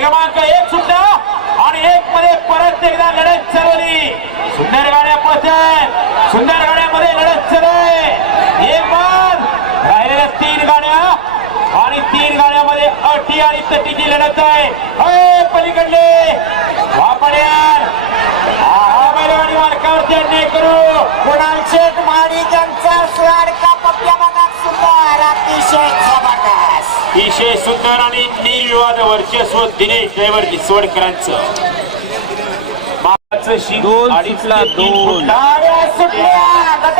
क्रमांक एक सुटला आणि एक मध्ये परत एकदा लढत चालवली. सुंदर गाड्या पळत सुंदर गाड्यामध्ये लढत चालय आहे. एक बाद. राहिलेल्या तीन गाड्या आणि तीन गाड्यामध्ये अटी आणि तटीची लढत आहे. अय, पलीकडले. वापड्या हा बैलगाडी मार्कावरती अन्याय करू. कुणाल शेठ अतिशय सुंदर आणि निर्विवाद वर्चस्व दिनेश ड्रायव्हर निसवडकरांचं मागचं शिंग दोन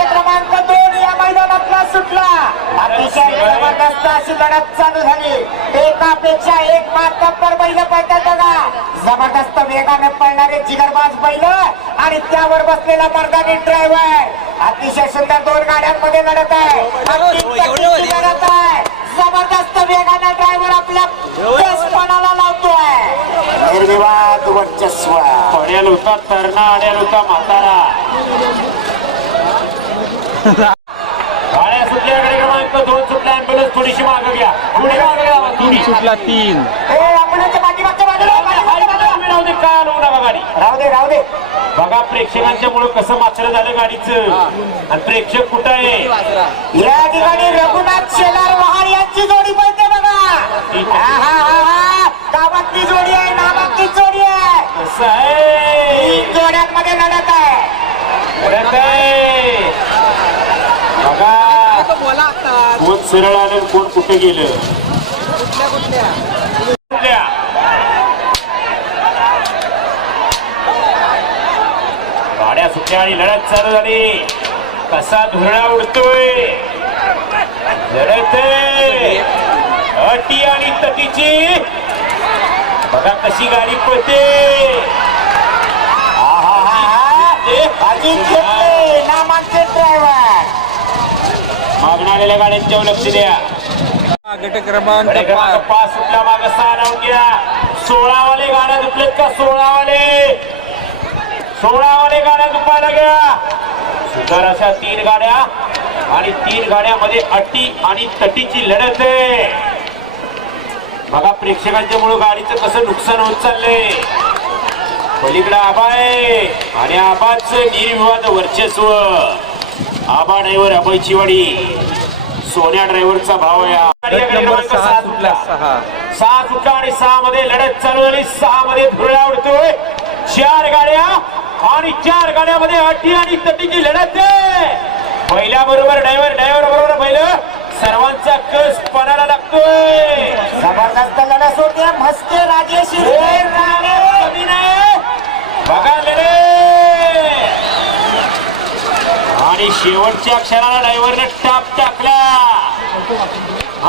क्रमांक दोन या मैदानातला सुटला. अतिशय जबरदस्त अशी लढत चालू झाली. एकापेक्षा एक मातब्बर बैल पळतात बघा. जबरदस्त वेगाने पळणारे जिगरबाज बैल आणि त्यावर बसलेला मर्दानी ड्रायव्हर अतिशय सुंदर दोन गाड्यांमध्ये लढत आहे. अंतिम टक्केची लढत आहे. जबरदस्त वेगाने ड्रायव्हर आपल्या देशपणाला लावतोय. निर्विवाद वर्चस्व. पड्याल होता तरणा आड्याल होता म्हातारा. गाड्या सुटल्या गाडी क्रमांक दोन सुटल्या ऍम्ब्युलन्स थोडीशी मागं घ्या. थोडी मागं घ्या तीन थोडी सुटला तीन. ए, आपल्याच्या पाठीमागच्या बाजूला, राहू दे काय आणू नका गाडी. राहू दे राहू दे. बघा प्रेक्षकांच्या मुळे कसं मात्र झालं गाडीचं. आणि प्रेक्षक कुठं आहे? या ठिकाणी रघुनाथ शेलार वहार यांची जोडी पळते बघा. गावातली जोडी आहे नावातली जोडी आहे. कसं आहे? जोड्यांमध्ये लढत आहे. लढत आहे. बघा. कोण सरळ आलं कोण कुठे गेलं? सुटल्या आणि लढत चालू झाली. कसा धुरळा उडतोय. लढत. अटी आणि तटीची. बघा कशी गाडी पळते. मागणाऱ्या गाड्यांच्यावर लक्ष द्या. गट क्रमांक पाच. सुटला माग सहा लावून घ्या. सोळा वाले गाड्या दुपलेत का? सोळा वाले सोळा वाले गाड्या दुपायला घ्या सुंदर अशा तीन गाड्या आणि तीन गाड्यामध्ये अटी आणि तटीची लढत आहे. बघा प्रेक्षकांच्या मुळे गाडीचं कसं नुकसान होत चाललंय. पलीकडे आबा आहे आणि आबाचं निर्विवाद वर्चस्व. आबा ड्रायव्हर अभयची वाडी सोन्या ड्रायव्हरचा भाव आहे. सहा सुटला. सहा सहा सुटला आणि सहा मध्ये लढत चालू झाली. सहा मध्ये धुरळा उडतोय. चार गाड्या आणि चार गाड्यामध्ये अटी आणि तटीची लढत पहिल्या बरोबर ड्रायव्हर ड्रायव्हर बरोबर पहिलं सर्वांचा कस पणाला लागतोय. जबरदस्त लढत होते. म्हस्के राजेश. बघा लढे आणि शेवटच्या क्षणाला ड्रायव्हरने टाप टाकला.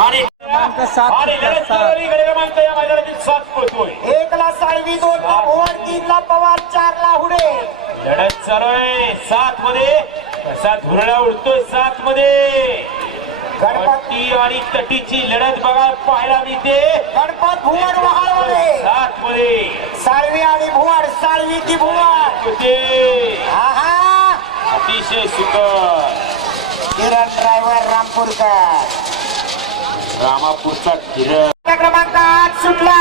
आणि क्रमांक सात आणि. गडी क्रमांक या मैदानातील सात पळतोय. एकला साळवी दोनला भुवन तीनला पवार चारला हुडे. लढत चालू आहे सात मध्ये. कसा धुरळा उडतोय सात मध्ये. गणपती आणि तटीची लढत बघा पाहायला मिळते. गणपत भुवन वहाळवाले सात मध्ये. साळवी आणि भुवन साळवी की भुवन होते. आहा. अतिशय सुंदर किरण ड्रायव्हर रामपूरकर. रामापूरचा किरण क्रमांक आठ सुटला.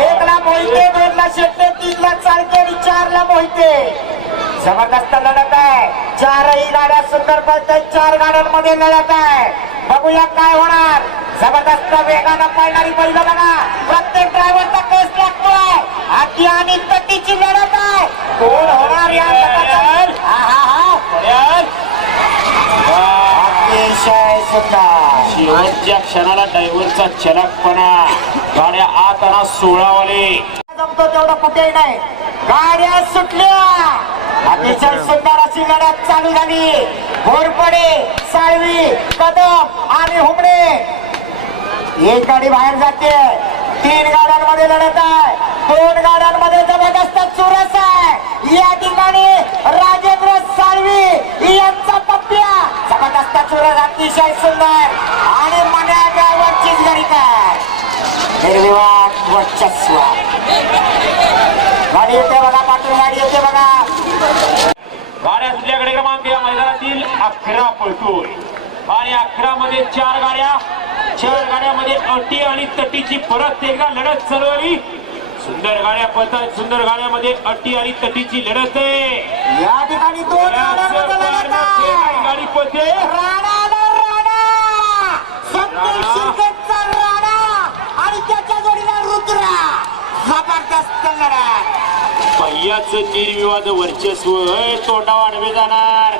एकला मोहिते दोनला शेट्टे तीनला चालके आणि चारला मोहिते. जबरदस्त लढत आहे. चारही गाड्या सुंदर पळतात चार गाड्यांमध्ये लढत आहे. बघूया काय होणार. जबरदस्त वेगानं पळणारी बैल बघा. प्रत्येक ड्रायव्हरचा केस लागतोय. आधी आणि तटीची लढत आहे. कोण होणार या लढतीत? आहा, पड्याल. शेवटच्या क्षणाला ड्रायव्हरचा चलाकपणा गाड्या आत आणा सोळावाले. जमतो तेवढं कुठेही नाही. गाड्या सुटल्या. अतिशय सुंदर अशी लढत चालू झाली. घोरपडे साळवी कदम आणि हुमडे एक गाडी बाहेर जाते. तीन गाड्यांमध्ये लढत आहे. दोन गाड्यांमध्ये जबरदस्त चुरस आहे. या ठिकाणी राजेंद्र साळवी चुरस अतिशय सुंदर आणि मन्या ड्रायव्हरचीच गाडी काय निर्विवाद वर्चस्व. गाडी येते बघा पाटील गाडी येते बघा. गाड्या सुटल्याकडे क्रमांक या मैदानातील अकरा पळतोय. आणि अकरा मध्ये चार गाड्या चार गाड्यामध्ये अटी आणि तटीची परत एकदा लढत चालवली सुंदर गाड्या पळतात सुंदर गाड्यामध्ये अटी आणि तटीची लढत आहे. या ठिकाणी दोन. गाडी पळते. राणाला राणा! संतोष शिर्केचा राणा! आणि त्याच्या जोडीला रुद्रा! जबरदस्त लढत! पहिल्याच निर्विवाद वर्चस्व हे तोंडावर आडवे जाणार.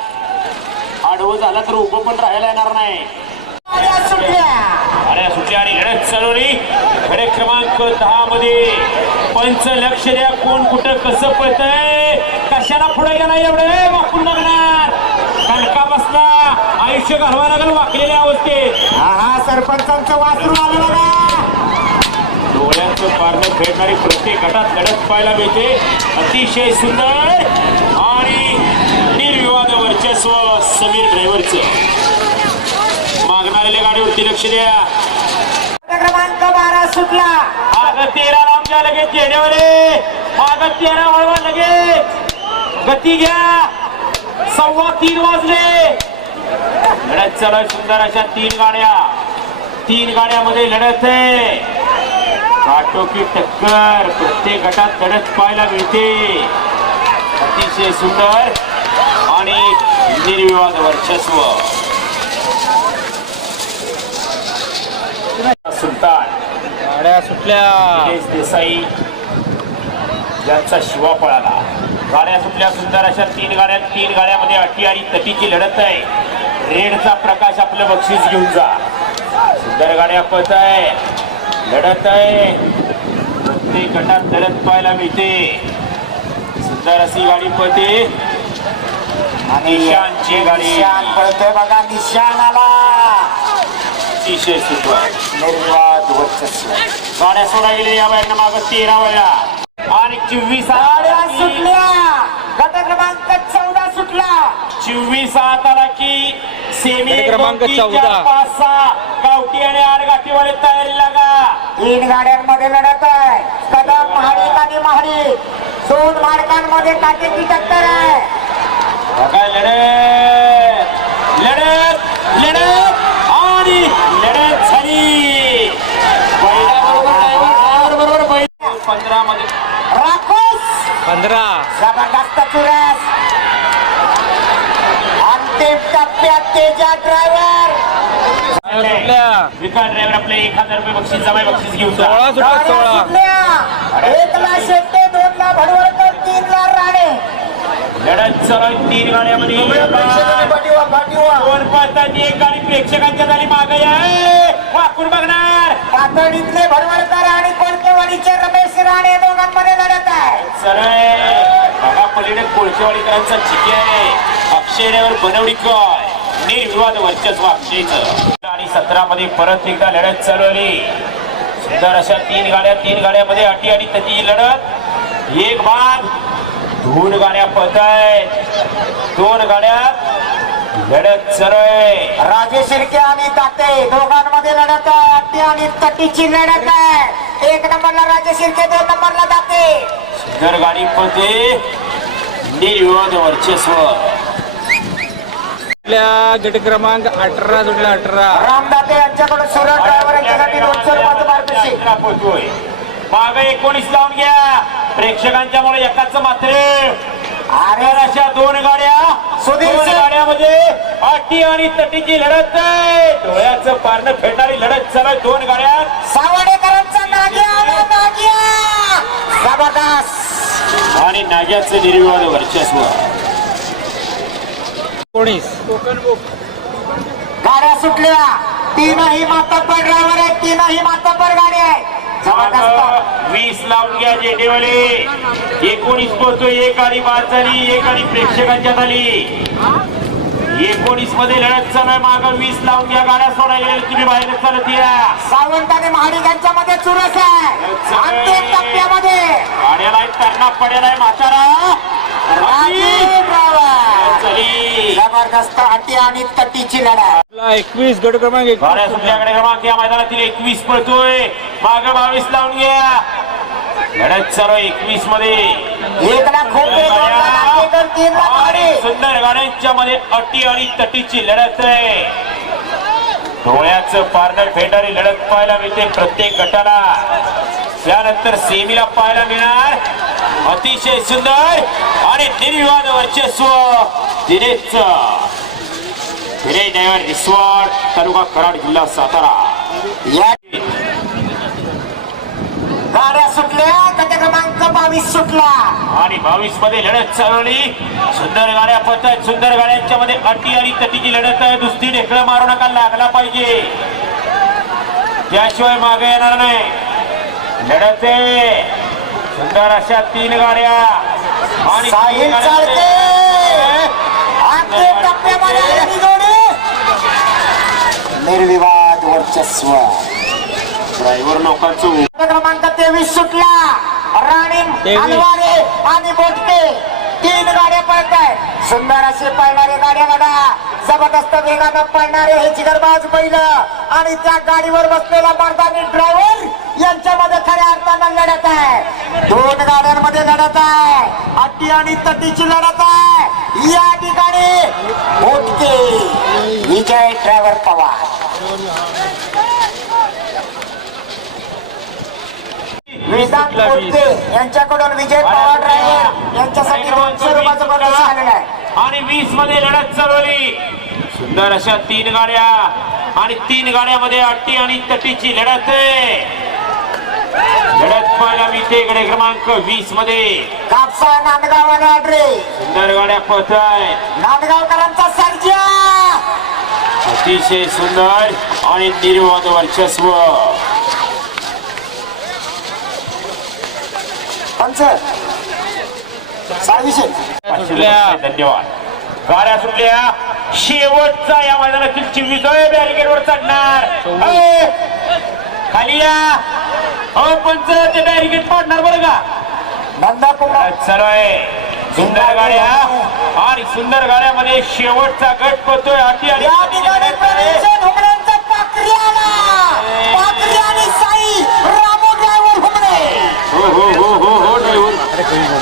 आडवं झालं तर उभं पण राहायला येणार नाही. गाड्या सुटल्या. गाड्या सुटल्या आणि लढत चालवली. खडे क्रमांक दहा मध्ये पंच लक्ष द्या. कोण कुठं कसं पळतंय? कशाला पुढे गेला एवढं? वाकून लागणार. कणका बसला. आयुष्य घालवा लागेल वाकलेल्या अवस्थेत. हा हा सरपंचांचं वासरू आलं बघा. डोळ्यांचं पारणं फेडणारी प्रत्येक गटात लढत पाहायला मिळते. अतिशय सुंदर आणि निर्विवाद वर्चस्व समीर ड्रायव्हरचं मागणाऱ्या गाडीवरती लक्ष द्या. क्रमांक बारा सुटला. माग तेरा लांबच्या लगेच येण्यावरे माग तेरा वळवा लगेच. गती घ्या. सव्वा तीन वाजले. लढत आहे सुंदर अशा तीन गाड्या. तीन गाड्यामध्ये लढत आहे. काटोकी टक्कर. प्रत्येक गटात लढत पाहायला मिळते. अतिशय सुंदर आणि निर्विवाद वर्चस्व सुलतान गाड्या सुटल्या देसाई यांचा शिवा पळाला. गाड्या सुटल्या सुंदर अशा तीन गाड्या तीन गाड्यामध्ये अटी आणि तटीची लढत आहे. रेडचा प्रकाश आपलं बक्षीस घेऊन जा. सुंदर गाड्या पळत आहे. लढत आहे. प्रत्येक गटात लढत पाहायला मिळते. सुंदर अशी गाडी पळते. आणि निशांची गाडी. निशान पळतोय बघा निशान आला. अतिशय वर्चस्व गाड्या सोडा गेले या बाहेर मागं तेरा वेळा आणि चोवीस गाड्या सुटल्या गट क्रमांक चौदा सुटला चोवीस आला की सेमी क्रमांक 14. पाच सहा गावठी आणि आठ गाठीवाले तयारी लागा तीन गाड्यांमध्ये लढत आहे कदम महाडी आणि महाडी दोन मार्गांमध्ये काटेची टक्कर आहे बघा लढत लढत लढत आणि लढत झाली बैलाबरोबर driver, driver बरोबर बैल पंधरा मध्ये राखोस पंधरा. जबरदस्त चुरस! अंतिम टप्प्यात तेजा ड्रायव्हर सुटल्या. विकास ड्रायव्हर आपले एक हजार रुपये बक्षीस जमाय बक्षीस घेऊन जा. सोळा गाड्या सोळा. एकला शेट्टे दोनला भडवळकर तीनला राणे. लढत आहे तीन गाड्यामध्ये. दोन पाहतात एक गाडी प्रेक्षकांच्या झाली मागे आहे. वाकून बघणार. पातळीतले भडवळकर आणि कोलकेवाडीचे रमेश राणे दोघांमध्ये लढत आहे. सरळ बघा पलीकडे कोळशेवाडीकरांचा चिके आहे. अक्षयवर बनवडीकर निर्विवाद वर्चस्व अक्षयचं. आणि सतरा मध्ये परत एकदा लढत चालवली सुंदर अशा तीन गाड्या तीन गाड्यामध्ये अटी आणि तटी लढत. एक बाद दोन गाड्या पळत आहेत दोन गाड्या लढत आहे राजे शिर्के आणि ताते दोघांमध्ये लढत आहे. अट्टी आणि तटीची लढत आहे. एक नंबरला राजे शिर्के दोन नंबरला ताते सुंदर गाडी पळते. निर्विवाद वर्चस्व. सुटल्या गट क्रमांक अठरा सुटल्या अठरा. रामदाते यांच्याकडून सुरत ड्रायव्हर यांच्यासाठी दोनशे रुपयाचं पोहोचतोय माग एकोणीस लावून घ्या. प्रेक्षकांच्या मुळे एकाच मात्र. अरे. तर अशा दोन गाड्या सुधीर दोन. गाड्यामध्ये अटी आणि तटीची लढत आहे. डोळ्याचं पारणं फेडणारी लढत चालू दोन गाड्या. सावडेकरांचा नाग्या आला नाग्या. जबरदस्त. आणि नाग्याचं निर्विवाद वर्चस्व. एकोणीस. गाड्या सुटल्या. तीनही मातब्बर ड्रायव्हर आहेत तीनही मातब्बर गाडी आहे वीस लावून घ्या जेटेवाले एकोणीस पोहोचतोय एक गाडी बाद झाली एक गाडी प्रेक्षकांच्या झाली एकोणीसमध्ये लढत चालू आहे मागं वीस लावून घ्या गाड्या सोडायला. तुम्ही बाहेर चालत या सावंत आणि महाडिक यांच्यामध्ये चुरस आहे. अंतिम टप्प्यामध्ये. गाड्याला एक तरणा पडेल आहे म्हातारा. जबरदस्त अटी आणि तटीची लढाई. एकवीस गट क्रमांक गाड्या सुटल्याकडे क्रमांक या मैदानातील एकवीस पळतोय. माग बावीस लावून घ्या. लढत एकवीसमध्ये. एक लाख आणि सुंदर गाड्यांच्या मध्ये अटी आणि तटीची लढत आहे. डोळ्याचं पारणं फेडणारी लढत पाहायला मिळते प्रत्येक गटाला. त्यानंतर सेमीला पाहायला मिळणार. अतिशय सुंदर आणि निर्विवाद वर्चस्व दिनेश दिनेश ड्रायव्हर रिसवाड तालुका कराड जिल्हा सातारा. या गाड्या सुटल्या गट क्रमांक बावीस सुटला. आणि बावीसमध्ये लढत चालवली. सुंदर गाड्या पत आहेत सुंदर गाड्यांच्या मध्ये अटी आणि तटीची लढत आहे. दुसरी ढेकळं मारू नका लागला पाहिजे. त्याशिवाय मागे येणार नाही. लढत आहे. सुंदर अशा तीन गाड्या. आणि निर्विवाद वर्चस्व. ड्रायव्हर लोकांचं क्रमांक तेवीस सुटला. राणी. अलवारे आणि बोटके. तीन गाड्या पळत आहेत सुंदर असे पळणारे गाड्या गाड्या जबरदस्त वेगानं पळणारे हे जिगरबाज बैल. आणि त्या गाडीवर बसलेला मर्दानी ड्रायव्हर यांच्यामध्ये खऱ्या अर्थानं लढत आहे. दोन गाड्यांमध्ये लढत आहे. अड्डी आणि तटीची लढत आहे. या ठिकाणी विजय ड्रायव्हर पवार. वेदांत. बोटके यांच्याकडून विजय पवार ड्रायव्हर यांच्यासाठी दोनशे रुपयाचं बक्षीस आलेलं आहे. आणि वीसमध्ये लढत चालवली सुंदर अशा तीन गाड्या. आणि तीन गाड्यामध्ये अट्टी आणि तटीची लढत आहे. लढत पाहायला मिळते इकडे क्रमांक वीसमध्ये. कापसा नांदगाव आणि आडरे सुंदर गाड्या पळत आहे नांदगावकरांचा सर्जा. अतिशय सुंदर आणि निर्वाद वर्चस्व. धन्यवाद. गाड्या सुटल्या. शेवटचा या मैदानातील चिवीस बॅरिकेड वर चढणार. खाली या. अहो पंच ते बॅरिकेड पाडणार बरं का? धंदा कोण चलो सुंदर गाड्या. आणि सुंदर गाड्यामध्ये शेवटचा गट पडतोय. अटी आणि हो हो हो हो. করতে